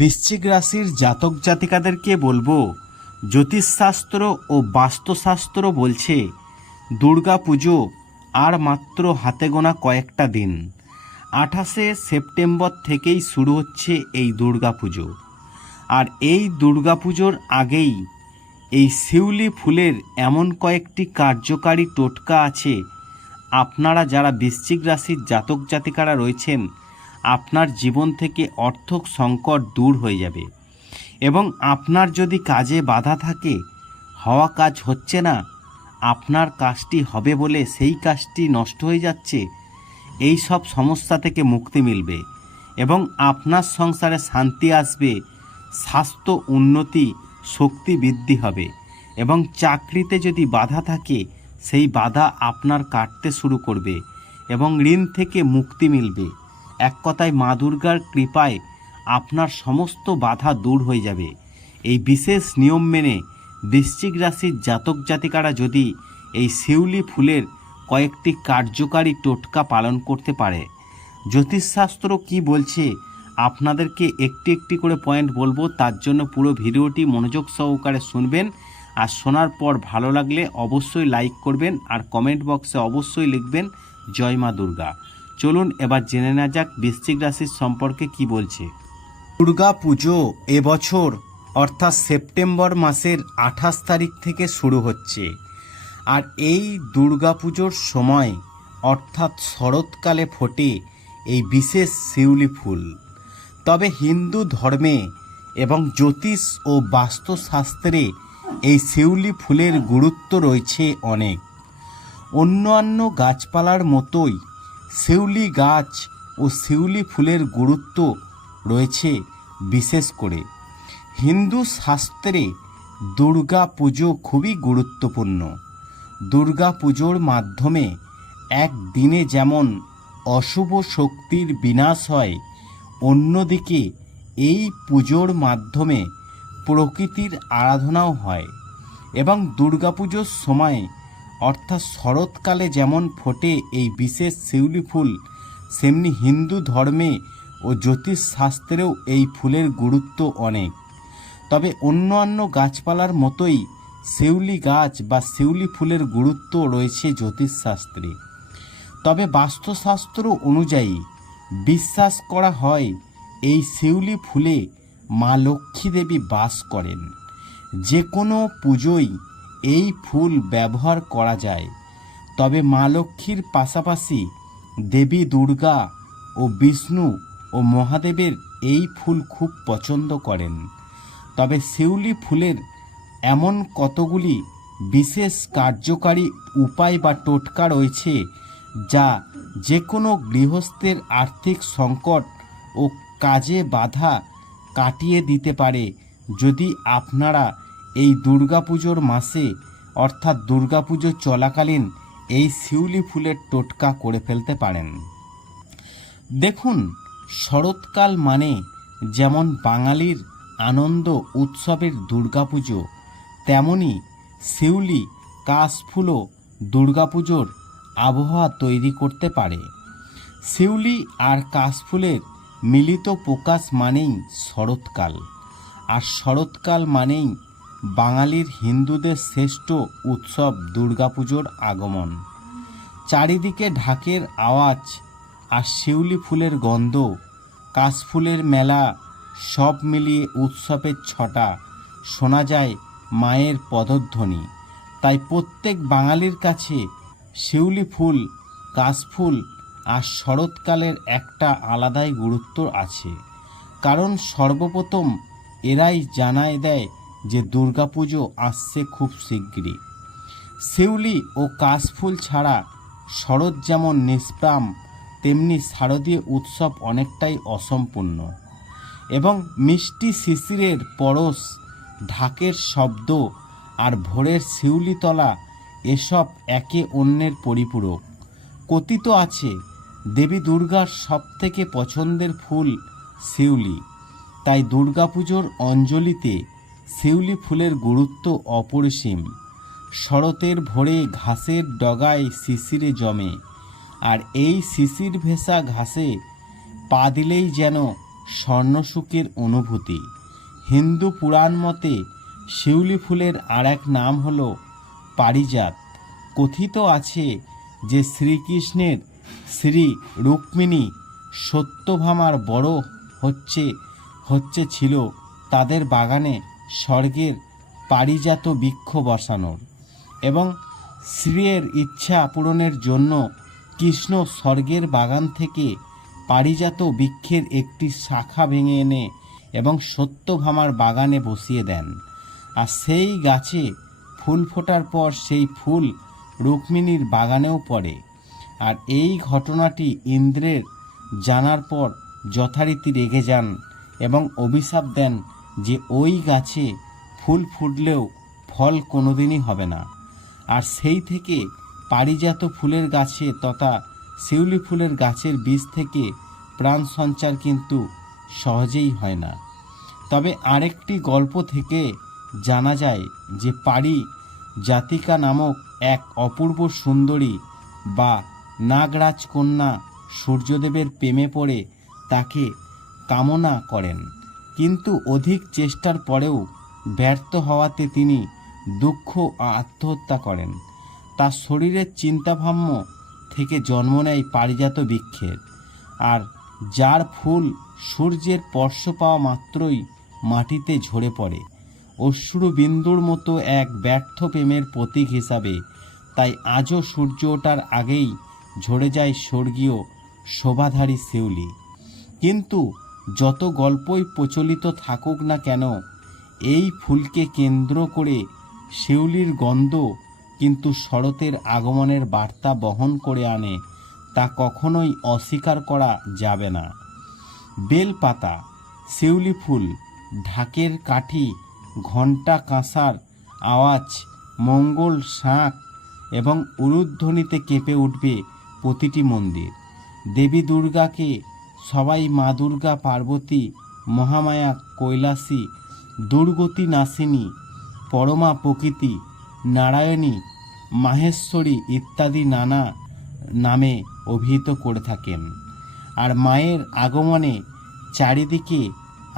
বৃশ্চিক রাশির জাতক জাতিকাদেরকে বলবো জ্যোতিষশাস্ত্র ও বাস্তুশাস্ত্র বলছে দুর্গা পুজো আর মাত্র হাতে গোনা কয়েকটা দিন আঠাশে সেপ্টেম্বর থেকেই শুরু হচ্ছে এই দুর্গা পুজো আর এই দুর্গা পুজোর আগেই এই শিউলি ফুলের এমন কয়েকটি কার্যকারী টোটকা আছে আপনারা যারা বৃশ্চিক রাশির জাতক জাতিকারা রয়েছেন আপনার জীবন থেকে অর্থক সংকট দূর হয়ে যাবে এবং আপনার যদি কাজে বাধা থাকে হওয়া কাজ হচ্ছে না আপনার কাজটি হবে বলে সেই কাজটি নষ্ট হয়ে যাচ্ছে এই সব সমস্যা থেকে মুক্তি মিলবে এবং আপনার সংসারে শান্তি আসবে স্বাস্থ্য উন্নতি শক্তি বৃদ্ধি হবে এবং চাকরিতে যদি বাধা থাকে সেই বাধা আপনার কাটতে শুরু করবে এবং ঋণ থেকে মুক্তি মিলবে এক কথায় মা দুর্গার কৃপায় আপনার সমস্ত বাধা দূর হয়ে যাবে এই বিশেষ নিয়ম মেনে বৃশ্চিক রাশির জাতক জাতিকারা যদি এই শিউলি ফুলের কয়েকটি কার্যকারী টোটকা পালন করতে পারে জ্যোতিষশাস্ত্র কি বলছে আপনাদেরকে একটি একটি করে পয়েন্ট বলবো তার জন্য পুরো ভিডিওটি মনোযোগ সহকারে শুনবেন আর শোনার পর ভালো লাগলে অবশ্যই লাইক করবেন আর কমেন্ট বক্সে অবশ্যই লিখবেন জয় মা দুর্গা চলুন এবার জেনে নেওয়া যাক বৃশ্চিক রাশির সম্পর্কে কি বলছে দুর্গা পুজো এবছর অর্থাৎ সেপ্টেম্বর মাসের আঠাশ তারিখ থেকে শুরু হচ্ছে আর এই দুর্গাপুজোর সময় অর্থাৎ শরৎকালে ফোটে এই বিশেষ শিউলি ফুল তবে হিন্দু ধর্মে এবং জ্যোতিষ ও বাস্তুশাস্ত্রে এই শিউলি ফুলের গুরুত্ব রয়েছে অনেক অন্যান্য গাছপালার মতোই শিউলি গাছ ও শিউলি ফুলের গুরুত্ব রয়েছে বিশেষ করে হিন্দু শাস্ত্রে দুর্গা পুজো খুবই গুরুত্বপূর্ণ দুর্গা পুজোর মাধ্যমে একদিনে যেমন অশুভ শক্তির বিনাশ হয় অন্যদিকে এই পুজোর মাধ্যমে প্রকৃতির আরাধনাও হয় এবং দুর্গাপুজোর সময় অর্থাৎ শরৎকালে যেমন ফোটে এই বিশেষ শিউলি ফুল সেমনি হিন্দু ধর্মে ও জ্যোতিষশাস্ত্রেও এই ফুলের গুরুত্ব অনেক তবে অন্যান্য গাছপালার মতোই শিউলি গাছ বা শিউলি ফুলের গুরুত্ব রয়েছে জ্যোতিষশাস্ত্রে তবে বাস্তুশাস্ত্র অনুযায়ী বিশ্বাস করা হয় এই শিউলি ফুলে মা লক্ষ্মী দেবী বাস করেন যে কোনো পুজোয় এই ফুল ব্যবহার করা যায় তবে মা লক্ষ্মীর পাশাপাশি দেবী দুর্গা ও বিষ্ণু ও মহাদেবের এই ফুল খুব পছন্দ করেন তবে শিউলি ফুলের এমন কতগুলি বিশেষ কার্যকারী উপায় বা টোটকা রয়েছে যা যে কোনো গৃহস্থের আর্থিক সংকট ও কাজে বাধা কাটিয়ে দিতে পারে যদি আপনারা এই দুর্গাপুজোর মাসে অর্থাৎ দুর্গাপুজো চলাকালীন এই শিউলি ফুলের টোটকা করে ফেলতে পারেন দেখুন শরৎকাল মানে যেমন বাঙালির আনন্দ উৎসবের দুর্গাপুজো তেমনি শিউলি কাশফুলও দুর্গাপুজোর আবহাওয়া তৈরি করতে পারে শিউলি আর কাশফুলের মিলিত প্রকাশ মানেই শরৎকাল আর শরৎকাল মানেই বাঙালির হিন্দুদের শ্রেষ্ঠ উৎসব দুর্গাপুজোর আগমন চারিদিকে ঢাকের আওয়াজ আর শিউলি ফুলের গন্ধ কাশফুলের মেলা সব মিলিয়ে উৎসবের ছটা শোনা যায় মায়ের পদধ্বনি তাই প্রত্যেক বাঙালির কাছে শিউলি ফুল কাশফুল আর শরৎকালের একটা আলাদাই গুরুত্ব আছে কারণ সর্বপ্রথম এরাই জানায় দেয় যে দুর্গাপুজো আসছে খুব শীঘ্রই শিউলি ও কাশফুল ছাড়া শরৎ যেমন নিষ্প্রাম তেমনি শারদীয় উৎসব অনেকটাই অসম্পূর্ণ এবং মিষ্টি শিশিরের পরশ ঢাকের শব্দ আর ভোরের শিউলিতলা এসব একে অন্যের পরিপূরক কথিত আছে দেবী দুর্গার সবথেকে পছন্দের ফুল শিউলি তাই দুর্গাপুজোর অঞ্জলিতে শিউলি ফুলের গুরুত্ব অপরিসীম শরতের ভোরে ঘাসের ডগায় শিশিরে জমে আর এই শিশির ভেসা ঘাসে পা দিলেই যেন স্বর্ণসুখের অনুভূতি হিন্দু পুরাণ মতে শিউলি ফুলের আর এক নাম হল পারিজাত কথিত আছে যে শ্রীকৃষ্ণের শ্রী রুক্মিণী সত্যভামার বড় হচ্ছে হচ্ছে ছিল তাদের বাগানে স্বর্গের পারিজাত বৃক্ষ বসানোর এবং শ্রীয়ের ইচ্ছা পূরণের জন্য কৃষ্ণ স্বর্গের বাগান থেকে পারিজাত বৃক্ষের একটি শাখা ভেঙে এনে এবং সত্যভামার বাগানে বসিয়ে দেন আর সেই গাছে ফুল ফোটার পর সেই ফুল রুক্মিণীর বাগানেও পড়ে আর এই ঘটনাটি ইন্দ্রের জানার পর যথারীতি রেগে যান এবং অভিশাপ দেন যে ওই গাছে ফুল ফুটলেও ফল কোনোদিনই হবে না আর সেই থেকে পারিজাত ফুলের গাছে তথা শিউলি ফুলের গাছের বীজ থেকে প্রাণ সঞ্চার কিন্তু সহজেই হয় না তবে আরেকটি গল্প থেকে জানা যায় যে পারি জাতিকা নামক এক অপূর্ব সুন্দরী বা নাগরাজকন্যা সূর্যদেবের প্রেমে পড়ে তাকে কামনা করেন কিন্তু অধিক চেষ্টার পরেও ব্যর্থ হওয়াতে তিনি দুঃখ ও আত্মহত্যা করেন তার শরীরের চিন্তাভাম্য থেকে জন্ম নেয় পারিজাত বৃক্ষের আর যার ফুল সূর্যের স্পর্শ পাওয়া মাত্রই মাটিতে ঝরে পড়ে অশ্রুবিন্দুর মতো এক ব্যর্থ প্রেমের প্রতীক হিসাবে তাই আজও সূর্য ওঠার আগেই ঝরে যায় স্বর্গীয় শোভাধারী শিউলি কিন্তু যত গল্পই প্রচলিত থাকুক না কেন এই ফুলকে কেন্দ্র করে শিউলির গন্ধ কিন্তু শরতের আগমনের বার্তা বহন করে আনে তা কখনোই অস্বীকার করা যাবে না বেলপাতা শিউলি ফুল ঢাকের কাঠি ঘণ্টা কাঁসার আওয়াজ মঙ্গল শাঁখ এবং উরুধ্বনিতে কেঁপে উঠবে প্রতিটি মন্দির দেবী দুর্গাকে সবাই মা দুর্গা পার্বতী মহামায়া কৈলাসী দুর্গতি নাসিনী পরমা প্রকৃতি নারায়ণী মাহেশ্বরী ইত্যাদি নানা নামে অভিহিত করে থাকেন আর মায়ের আগমনে চারিদিকে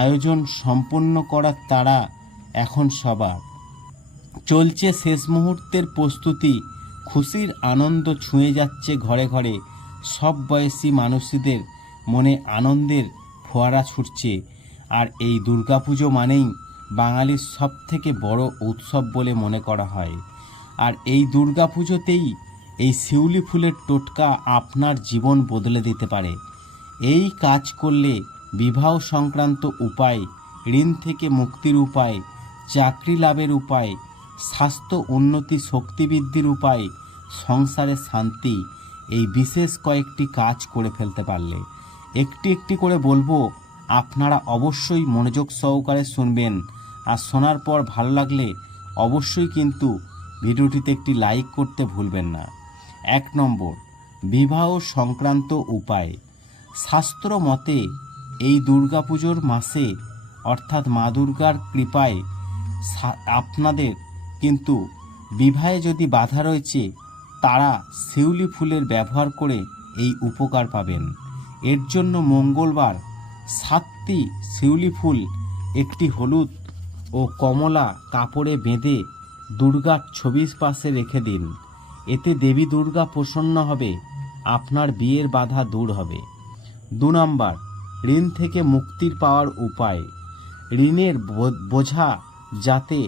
আয়োজন সম্পন্ন করার তারা এখন সবার চলছে শেষ মুহূর্তের প্রস্তুতি খুশির আনন্দ ছুঁয়ে যাচ্ছে ঘরে ঘরে সব বয়সী মানুষীদের মনে আনন্দের ফোয়ারা ছুটছে আর এই দুর্গাপুজো মানেই বাঙালির সব থেকে বড় উৎসব বলে মনে করা হয় আর এই দুর্গাপুজোতেই এই শিউলি ফুলের টোটকা আপনার জীবন বদলে দিতে পারে এই কাজ করলে বিবাহ সংক্রান্ত উপায় ঋণ থেকে মুক্তির উপায় চাকরি লাভের উপায় স্বাস্থ্য উন্নতি শক্তিবৃদ্ধির উপায় সংসারে শান্তি এই বিশেষ কয়েকটি কাজ করে ফেলতে পারলে একটি একটি করে বলবো আপনারা অবশ্যই মনোযোগ সহকারে শুনবেন আর শোনার পর ভালো লাগলে অবশ্যই কিন্তু ভিডিওটিতে একটি লাইক করতে ভুলবেন না এক নম্বর বিবাহ সংক্রান্ত উপায় শাস্ত্র মতে এই দুর্গাপুজোর মাসে অর্থাৎ মা দুর্গার কৃপায় আপনাদের কিন্তু বিবাহে যদি বাধা রয়েছে তারা শিউলি ফুলের ব্যবহার করে এই উপকার পাবেন এর জন্য মঙ্গলবার সাতটি শিউলি ফুল একটি হলুদ ও কমলা কাপড়ে বেঁধে দুর্গার ছবির পাশে রেখে দিন এতে দেবী দুর্গা প্রসন্ন হবে আপনার বিয়ের বাধা দূর হবে দু নম্বর ঋণ থেকে মুক্তির পাওয়ার উপায় ঋণের বোঝা যাতে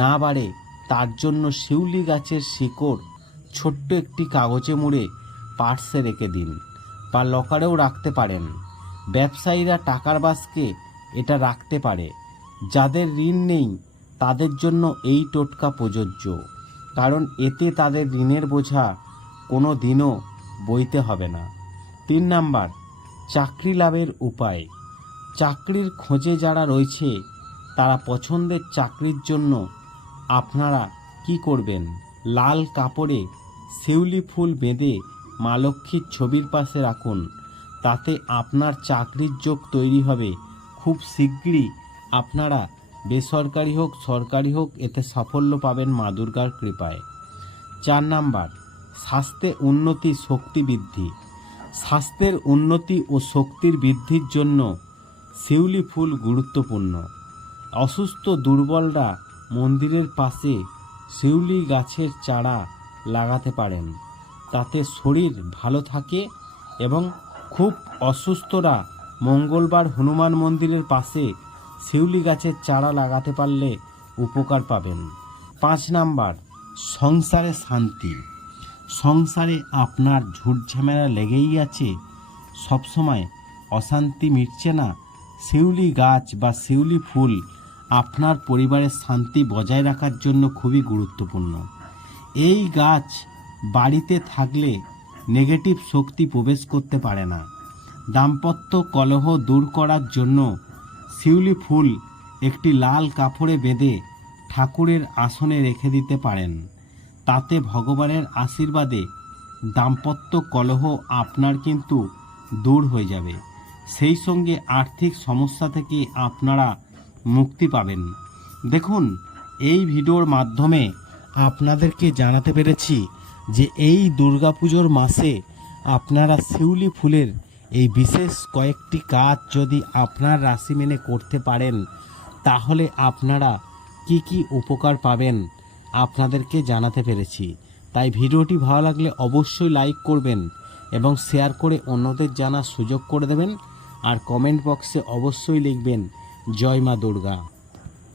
না বাড়ে তার জন্য শিউলি গাছের শিকড় ছোট্ট একটি কাগজে মুড়ে পার্সে রেখে দিন বা লকারেও রাখতে পারেন ব্যবসায়ীরা টাকার বাসকে এটা রাখতে পারে যাদের ঋণ নেই তাদের জন্য এই টোটকা প্রযোজ্য কারণ এতে তাদের ঋণের বোঝা কোনো দিনও বইতে হবে না তিন নাম্বার চাকরি লাভের উপায় চাকরির খোঁজে যারা রয়েছে তারা পছন্দের চাকরির জন্য আপনারা কি করবেন লাল কাপড়ে শিউলি ফুল বেঁধে মা লক্ষ্মীর ছবির পাশে রাখুন তাতে আপনার চাকরির যোগ তৈরি হবে খুব শীঘ্রই আপনারা বেসরকারি হোক সরকারি হোক এতে সাফল্য পাবেন মা দুর্গার কৃপায় চার নাম্বার স্বাস্থ্যে উন্নতি শক্তি বৃদ্ধি স্বাস্থ্যের উন্নতি ও শক্তির বৃদ্ধির জন্য শিউলি ফুল গুরুত্বপূর্ণ অসুস্থ দুর্বলরা মন্দিরের পাশে শিউলি গাছের চারা লাগাতে পারেন তাতে শরীর ভালো থাকে এবং খুব অসুস্থরা মঙ্গলবার হনুমান মন্দিরের পাশে শিউলি গাছের চারা লাগাতে পারলে উপকার পাবেন পাঁচ নাম্বার সংসারে শান্তি সংসারে আপনার ঝুটঝামেলা লেগেই আছে সবসময় অশান্তি মিটছে না শিউলি গাছ বা শিউলি ফুল আপনার পরিবারের শান্তি বজায় রাখার জন্য খুবই গুরুত্বপূর্ণ এই গাছ বাড়িতে থাকলে নেগেটিভ শক্তি প্রবেশ করতে পারে না দাম্পত্য কলহ দূর করার জন্য শিউলি ফুল একটি লাল কাপড়ে বেঁধে ঠাকুরের আসনে রেখে দিতে পারেন তাতে ভগবানের আশীর্বাদে দাম্পত্য কলহ আপনার কিন্তু দূর হয়ে যাবে সেই সঙ্গে আর্থিক সমস্যা থেকে আপনারা মুক্তি পাবেন দেখুন এই ভিডিওর মাধ্যমে আপনাদেরকে জানাতে পেরেছি যে এই দুর্গাপুজোর মাসে আপনারা শিউলি ফুলের এই বিশেষ কয়েকটি কাজ যদি আপনার রাশি মেনে করতে পারেন তাহলে আপনারা কি কি উপকার পাবেন আপনাদেরকে জানাতে পেরেছি তাই ভিডিওটি ভালো লাগলে অবশ্যই লাইক করবেন এবং শেয়ার করে অন্যদের জানার সুযোগ করে দেবেন আর কমেন্ট বক্সে অবশ্যই লিখবেন জয় মা দুর্গা